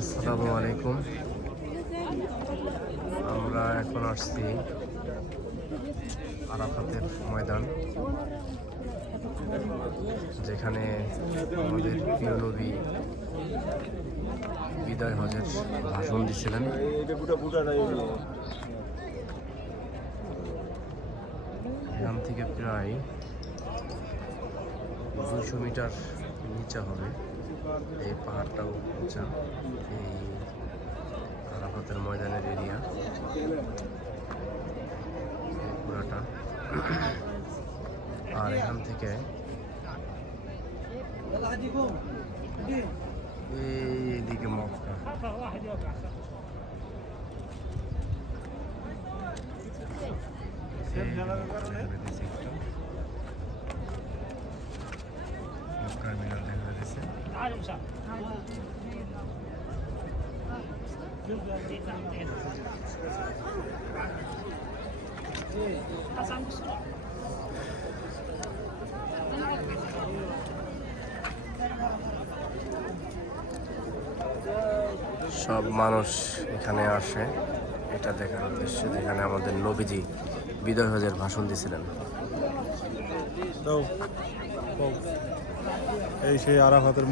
আসসালামু আলাইকুম। আমরা এখন আসছি আরাফাতের ময়দান, যেখানে আমাদের প্রিয় নবী বিদায় হজের ভাষণ দিচ্ছিলেন। এখান থেকে প্রায় 200 মিটার নিচে হবে, এই পাহাড়টাও উঁচা। এই আরাফাতের ময়দানের এরিয়া পুরাটা। আর এখান থেকে এইদিকে মক্কা, মক্কার মিনার দেখা যাচ্ছে। সব মানুষ এখানে আসে এটা দেখার উদ্দেশ্যে, যেখানে আমাদের নবীজি বিদায় হজের ভাষণ দিয়েছিলেন। এই সেই আরাফাতের